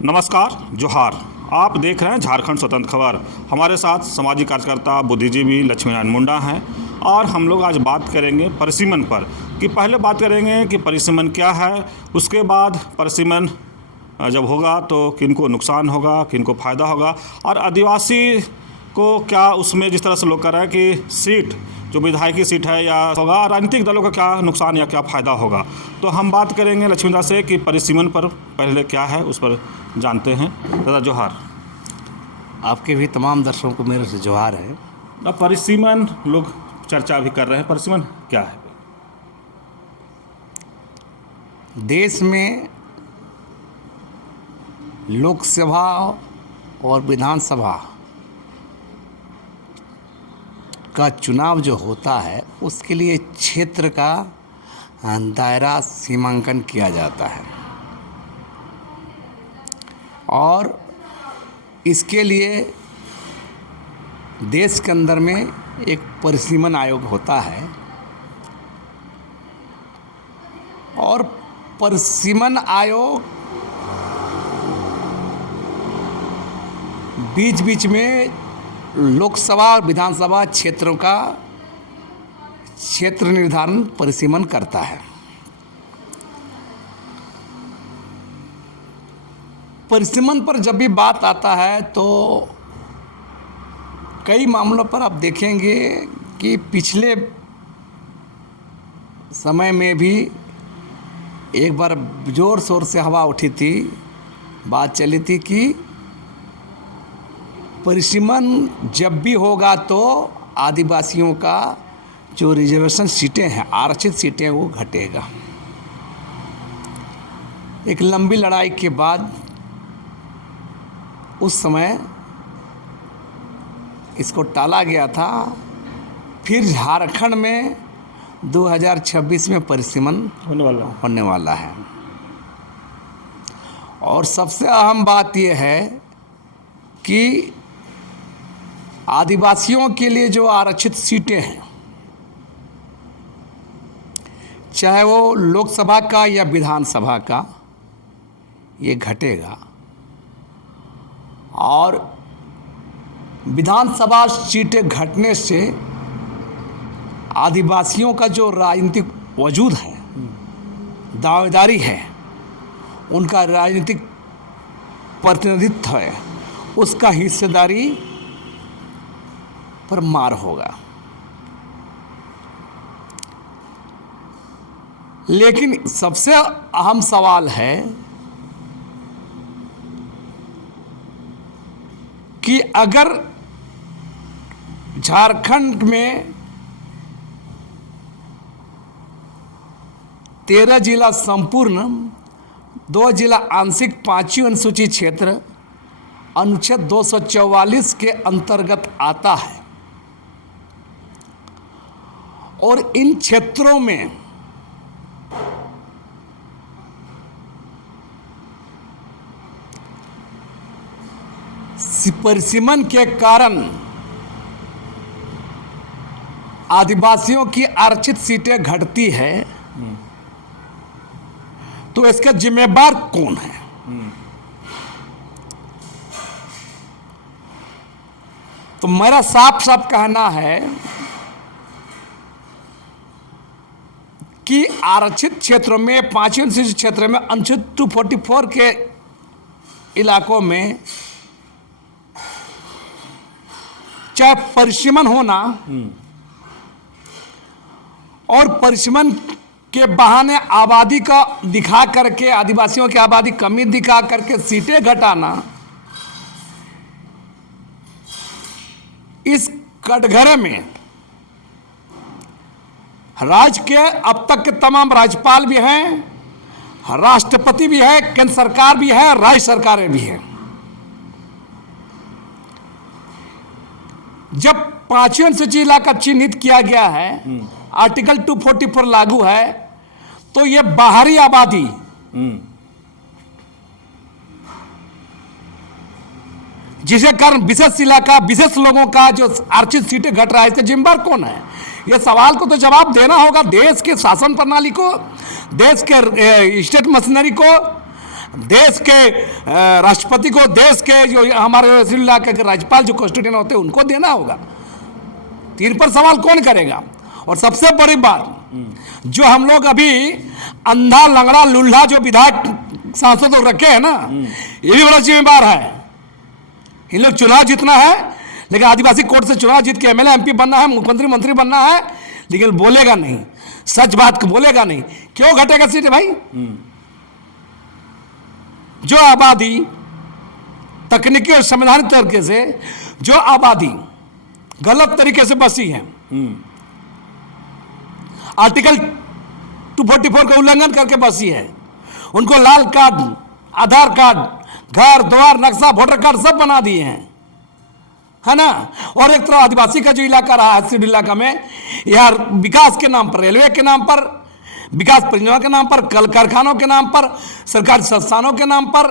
नमस्कार, जोहार। आप देख रहे हैं झारखंड स्वतंत्र खबर। हमारे साथ सामाजिक कार्यकर्ता बुद्धिजीवी लक्ष्मीनारायण मुंडा हैं और हम लोग आज बात करेंगे परिसीमन पर। कि पहले बात करेंगे कि परिसीमन क्या है, उसके बाद परिसीमन जब होगा तो किनको नुकसान होगा, किनको फ़ायदा होगा, और आदिवासी को क्या उसमें जिस तरह से लोग कर रहे हैं कि सीट जो विधायकी सीट है या होगा, राजनीतिक दलों का क्या नुकसान या क्या फ़ायदा होगा। तो हम बात करेंगे लक्ष्मीदा से कि परिसीमन पर पहले क्या है, उस पर जानते हैं। दादा जोहार। आपके भी तमाम दर्शकों को मेरे से जोहार है। अब परिसीमन लोग चर्चा भी कर रहे हैं, परिसीमन क्या है? देश में लोकसभा और विधानसभा का चुनाव जो होता है उसके लिए क्षेत्र का दायरा सीमांकन किया जाता है और इसके लिए देश के अंदर में एक परिसीमन आयोग होता है और परिसीमन आयोग बीच बीच में लोकसभा और विधानसभा क्षेत्रों का क्षेत्र निर्धारण परिसीमन करता है। परिसीमन पर जब भी बात आता है तो कई मामलों पर आप देखेंगे कि पिछले समय में भी एक बार ज़ोर शोर से हवा उठी थी, बात चली थी कि परिसीमन जब भी होगा तो आदिवासियों का जो रिजर्वेशन सीटें हैं, आरक्षित सीटें, वो घटेगा। एक लंबी लड़ाई के बाद उस समय इसको टाला गया था। फिर झारखंड में 2026 में परिसीमन होने वाला है। और सबसे अहम बात यह है कि आदिवासियों के लिए जो आरक्षित सीटें हैं, चाहे वो लोकसभा का या विधानसभा का, ये घटेगा। और विधानसभा सीटें घटने से आदिवासियों का जो राजनीतिक वजूद है, दावेदारी है, उनका राजनीतिक प्रतिनिधित्व है, उसका हिस्सेदारी पर मार होगा। लेकिन सबसे अहम सवाल है कि अगर झारखंड में 13 जिला संपूर्ण, 2 जिला आंशिक, 5वीं अनुसूची क्षेत्र अनुच्छेद 244 के अंतर्गत आता है और इन क्षेत्रों में परिसीमन के कारण आदिवासियों की आरक्षित सीटें घटती है, तो इसका जिम्मेदार कौन है? तो मेरा साफ साफ कहना है कि आरक्षित क्षेत्रों में, 5वीं अनुसूची क्षेत्र में, अनुच्छेद 244 के इलाकों में चाहे परिसीमन होना और परिसीमन के बहाने आबादी का दिखा करके, आदिवासियों की आबादी कमी दिखा करके सीटें घटाना, इस कटघरे में राज्य के अब तक के तमाम राज्यपाल भी हैं, राष्ट्रपति भी है, केंद्र सरकार भी है, राज्य सरकारें भी हैं। जब 5वीं अनुसूची इलाका चिन्हित किया गया है, आर्टिकल 244 लागू है, तो ये बाहरी आबादी जिसे कारण विशेष इलाका, विशेष लोगों का जो आरक्षित सीटें घट रहा है, इसका जिम्मेदार कौन है? ये सवाल को तो जवाब देना होगा देश के शासन प्रणाली को, देश के स्टेट मशीनरी को, देश के राष्ट्रपति को, देश के जो हमारे श्रीलंका के राज्यपाल जो कॉन्स्टिट्यूशन होते हैं उनको देना होगा। 3 पर सवाल कौन करेगा? और सबसे बड़ी बात, जो हम लोग अभी अंधा लंगड़ा लुल्हा जो विधायक सांसद लोग रखे हैं ना, ये भी बड़ा जिम्मेदार है। इन लोग चुनाव जीतना है, लेकिन आदिवासी कोर्ट से चुनाव जीत के एमएलए एमपी बनना है, मुख्यमंत्री मंत्री बनना है, लेकिन बोलेगा नहीं, सच बात को बोलेगा नहीं। क्यों घटेगा सीट भाई? जो आबादी तकनीकी और संवैधानिक तरीके से जो आबादी गलत तरीके से बसी है, आर्टिकल 244 का उल्लंघन करके बसी है, उनको लाल कार्ड, आधार कार्ड, घर द्वार, नक्शा, वोटर कार्ड सब बना दिए हैं, है ना। और एक तरफ आदिवासी का जो इलाका रहा है सिटी इलाका में, यार विकास के नाम पर, रेलवे के नाम पर, विकास परियोजना के नाम पर, कल कारखानों के नाम पर, सरकारी संस्थानों के नाम पर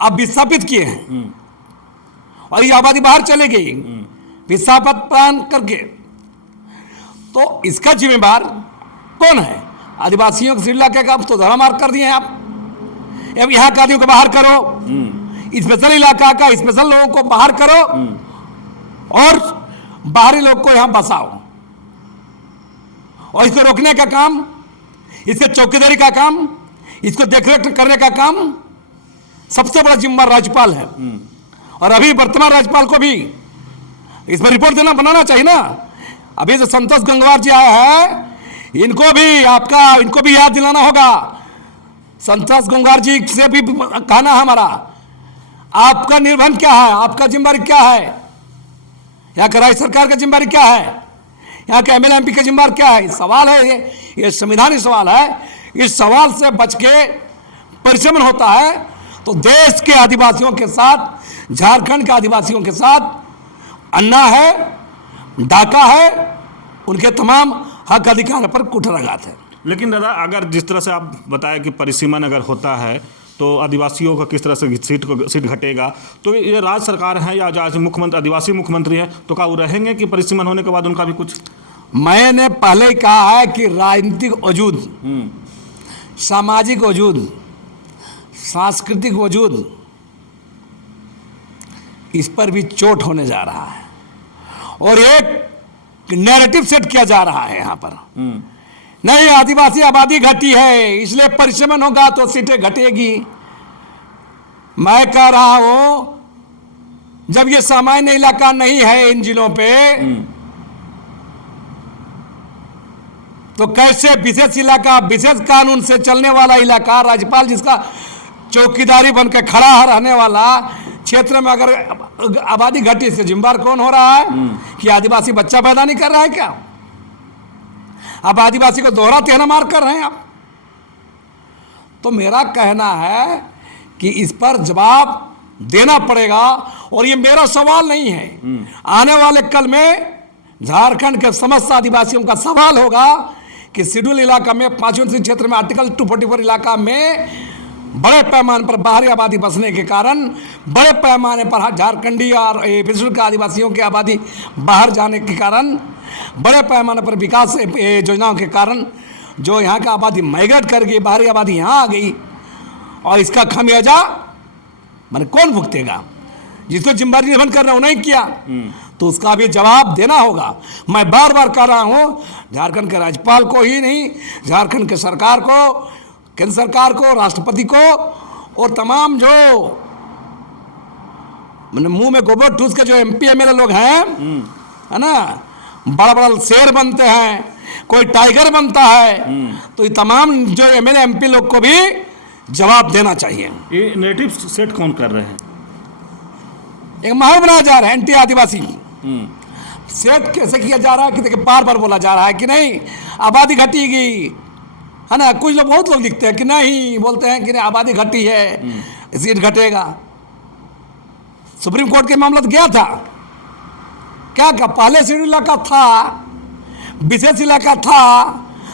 आप विस्थापित किए हैं और ये आबादी बाहर चले गई विस्थापित प्राण करके। तो इसका जिम्मेदार कौन है? आदिवासियों के इलाके का तो धरामार कर दिए हैं आप। अब यहाँ के आदियों को बाहर करो, स्पेशल इलाका का स्पेशल लोगों को बाहर करो और बाहरी लोग को यहाँ बसाओ। और इसको रोकने का काम, इसके चौकीदारी का काम, इसको देखरेख करने का काम सबसे बड़ा जिम्मेदार राज्यपाल है। और अभी वर्तमान राज्यपाल को भी इस पर रिपोर्ट देना बनाना चाहिए ना। अभी जो संतोष गंगवार जी आया है, इनको भी याद दिलाना होगा। संतोष गंगवार जी से भी कहना है हमारा, आपका निर्बंध क्या है, आपका जिम्मेदारी क्या है, यहाँ का राज्य सरकार का जिम्मेदारी क्या है, यहाँ के एमएलए एमपी का जिम्मेदारी क्या है। सवाल है ये संवैधानिक सवाल है। इस सवाल से बच के परिश्रम होता है तो देश के आदिवासियों के साथ, झारखंड के आदिवासियों के साथ अन्याय है, डाका है, उनके तमाम हक अधिकार पर कुठाराघात है। लेकिन दादा, अगर जिस तरह से आप बताया कि परिसीमन अगर होता है तो आदिवासियों का किस तरह से सीट घटेगा, तो ये राज्य सरकार है या जो मुख्यमंत्री आदिवासी मुख्यमंत्री है, तो क्या वो रहेंगे कि परिसीमन होने के बाद उनका भी कुछ? मैंने पहले ही कहा है कि राजनीतिक वजूद, सामाजिक वजूद, सांस्कृतिक वजूद, इस पर भी चोट होने जा रहा है और एक नैरेटिव सेट किया जा रहा है यहाँ पर। नहीं, आदिवासी आबादी घटी है इसलिए परिश्रमण होगा तो सीटें घटेगी। मैं कह रहा हूं जब ये सामान्य इलाका नहीं है इन जिलों पे, तो कैसे विशेष इलाका, विशेष कानून से चलने वाला इलाका, राज्यपाल जिसका चौकीदारी बनकर खड़ा रहने वाला क्षेत्र में अगर आबादी घटी, इससे जिम्मेदार कौन हो रहा है? कि आदिवासी बच्चा पैदा नहीं कर रहा है क्या? आप आदिवासी को दोहरा तेहना मार कर रहे हैं आप। तो मेरा कहना है कि इस पर जवाब देना पड़ेगा और ये मेरा सवाल नहीं है। आने वाले कल में झारखंड के समस्त आदिवासियों का सवाल होगा कि शेड्यूल इलाका में 5वीं क्षेत्र में आर्टिकल 244 इलाका में बड़े पैमाने पर बाहरी आबादी बसने के कारण, बड़े पैमाने पर झारखंडी और पिछड़ के आदिवासियों की आबादी बाहर जाने के कारण, बड़े पैमाने पर विकास योजनाओं के कारण जो यहाँ का आबादी माइग्रेट कर गई, बाहरी आबादी यहाँ आ गई, और इसका खमियाजा मैंने कौन भुगतेगा? जिसको जिम्मेदारी निर्वहन करना वो नहीं किया, तो उसका भी जवाब देना होगा। मैं बार बार कह रहा हूँ, झारखंड के राज्यपाल को ही नहीं, झारखंड के सरकार को, केंद्र सरकार को, राष्ट्रपति को और तमाम जो मैंने मुंह में गोबर ठूस के जो एमपी एमएलए लोग हैं, है ना, बड़ा बड़ा शेर बनते हैं, कोई टाइगर बनता है, तो ये तमाम जो एमएलए एमपी लोग को भी जवाब देना चाहिए। ये नेटिव सेट कौन कर रहे हैं? एक माहौल बनाया जा रहा है एंटी आदिवासी सेट। कैसे किया जा रहा है कि देखिए, बार बार बोला जा रहा है कि नहीं आबादी घटेगी, है ना। कुछ लोग, बहुत लोग लिखते हैं कि नहीं, बोलते हैं कि नहीं आबादी घटी है, सीट घटेगा। सुप्रीम कोर्ट के मामला तो गया था, क्या पहले शेड्यूल इलाका था, विशेष इलाका था,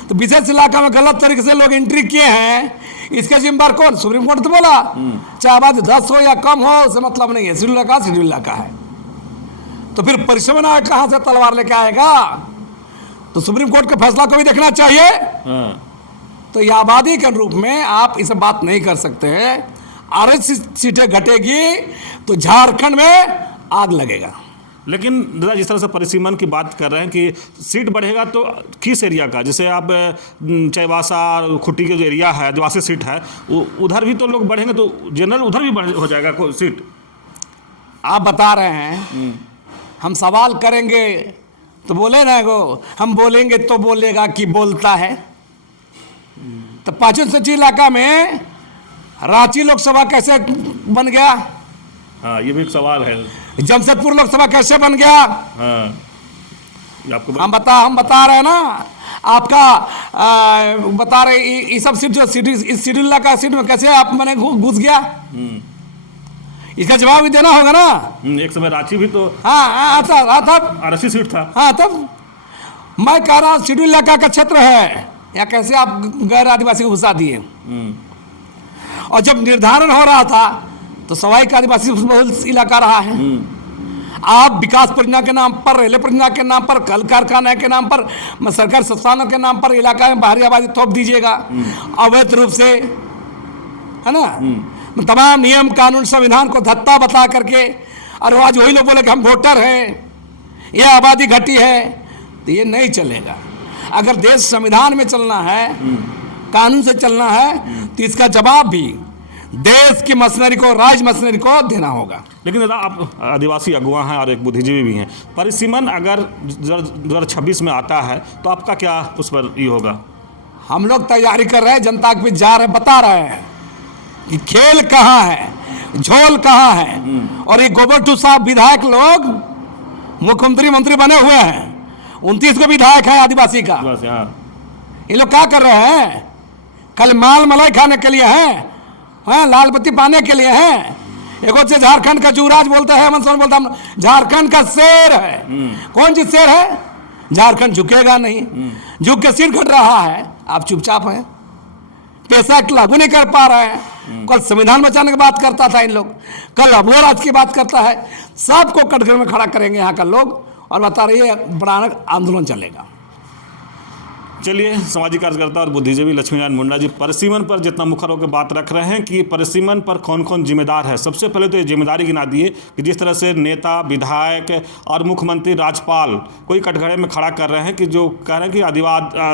तो विशेष इलाका में गलत तरीके से लोग एंट्री किए हैं, इसका जिम्मेदार कौन? सुप्रीम कोर्ट तो बोला चाहे आबादी 10 हो या कम हो, उससे मतलब नहीं है, शेड्यूल इलाका है। तो फिर परिश्रम आयोग कहाँ से तलवार लेके आएगा? तो सुप्रीम कोर्ट के फैसला को भी देखना चाहिए। तो ये आबादी के रूप में आप इसे बात नहीं कर सकते हैं। RS सीटें घटेगी तो झारखंड में आग लगेगा। लेकिन दादा जिस तरह से परिसीमन की बात कर रहे हैं कि सीट बढ़ेगा तो किस एरिया का, जैसे आप चाईबासा खुट्टी के जो एरिया है आदिवासी सीट है उधर भी तो लोग बढ़ेंगे तो जनरल उधर भी बढ़ हो जाएगा कोई सीट। आप बता रहे हैं, हम सवाल करेंगे तो बोले ना को, हम बोलेंगे तो बोलेगा कि बोलता है। तो पाचन सचिव इलाका में रांची लोकसभा कैसे बन गया? हाँ ये भी एक सवाल है। जमशेदपुर लोकसभा कैसे बन गया? हाँ ये आपको हम बता रहे हैं ना आपका बता रहे ये सब सीट जो इस शेड्यूल इलाका सीट में कैसे आप मैंने घुस गया, इसका जवाब भी देना होगा ना। एक समय रांची भी तो हाँ था RS सीट था। हाँ तब मैं कह रहा शेड्यूल इलाका का क्षेत्र है, या कैसे आप गैर आदिवासी को घुसा दिए। और जब निर्धारण हो रहा था तो सवाई का आदिवासी बहुल इलाका रहा है। आप विकास परियोजना के नाम पर, रेलवे परियोजना के नाम पर, कल कारखाना के नाम पर, सरकारी संस्थानों के नाम पर इलाका में बाहरी आबादी थोप दीजिएगा अवैध रूप से, है ना। तमाम नियम कानून संविधान को धत्ता बता करके, और आज वही लोग बोले कि हम वोटर हैं, यह आबादी घटी है, तो ये नहीं चलेगा। अगर देश संविधान में चलना है, कानून से चलना है, तो इसका जवाब भी देश की मशीनरी को, राज मशीनरी को देना होगा। लेकिन दादा आप आदिवासी अगुवा हैं और एक बुद्धिजीवी भी हैं, परिसीमन अगर 2026 में आता है तो आपका क्या उस पर ये होगा? हम लोग तैयारी कर रहे हैं, जनता के बीच जा रहे हैं, बता रहे हैं कि खेल कहाँ है, झोल कहाँ है। और ये गोबर साहब विधायक लोग मुख्यमंत्री मंत्री बने हुए हैं, 29 को विधायक है आदिवासी का। ये लोग क्या कर रहे हैं? कल माल मलाई खाने के लिए हैं, हाँ, लाल बत्ती पाने के लिए हैं। एक से झारखंड का युवराज बोलता है, हेमंत सोरेन बोलता है झारखंड का शेर है। कौन सी शेर है? झारखंड झुकेगा नहीं, झुक के सिर कट रहा है, आप चुपचाप हैं, पैसा लागू नहीं कर पा रहे हैं। कल संविधान बचाने की बात करता था इन लोग, कल अबोर राज की बात करता है। सबको कटघरे में खड़ा करेंगे यहाँ का लोग, और बता रही है बड़ा आंदोलन चलेगा। चलिए, सामाजिक कार्यकर्ता और बुद्धिजीवी लक्ष्मीनारायण मुंडा जी परिसीमन पर जितना मुखर होकर बात रख रहे हैं कि परिसीमन पर कौन कौन जिम्मेदार है। सबसे पहले तो ये जिम्मेदारी गिना दिए कि जिस तरह से नेता, विधायक और मुख्यमंत्री, राज्यपाल कोई कटघरे में खड़ा कर रहे हैं कि जो कह रहे हैं कि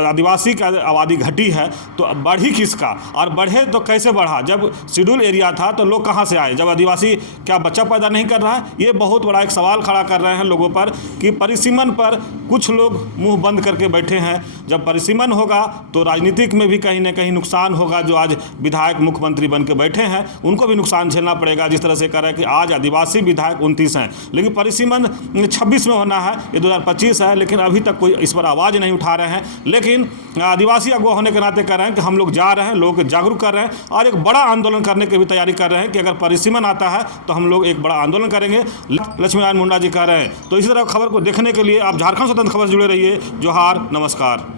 आदिवासी की आबादी घटी है तो बढ़ी किसका, और बढ़े तो कैसे बढ़ा। जब शेड्यूल एरिया था तो लोग कहाँ से आए, जब आदिवासी क्या बच्चा पैदा नहीं कर रहा है। ये बहुत बड़ा एक सवाल खड़ा कर रहे हैं लोगों पर कि परिसीमन पर कुछ लोग मुँह बंद करके बैठे हैं। जब परिसीमन होगा तो राजनीतिक में भी कहीं ना कहीं नुकसान होगा। जो आज विधायक मुख्यमंत्री बन के बैठे हैं उनको भी नुकसान झेलना पड़ेगा। जिस तरह से कह रहे हैं कि आज आदिवासी विधायक 29 हैं, लेकिन परिसीमन 26 में होना है, ये 2025 है, लेकिन अभी तक कोई इस पर आवाज़ नहीं उठा रहे हैं। लेकिन आदिवासी अगुवा होने के नाते कह रहे हैं कि हम लोग जा रहे हैं, लोगों को जागरूक कर रहे हैं और एक बड़ा आंदोलन करने की भी तैयारी कर रहे हैं कि अगर परिसीमन आता है तो हम लोग एक बड़ा आंदोलन करेंगे। लक्ष्मीनारायण मुंडा जी कह रहे हैं। तो इसी तरह खबर को देखने के लिए आप झारखंड स्वतंत्र खबर से जुड़े रहिए। जोहार, नमस्कार।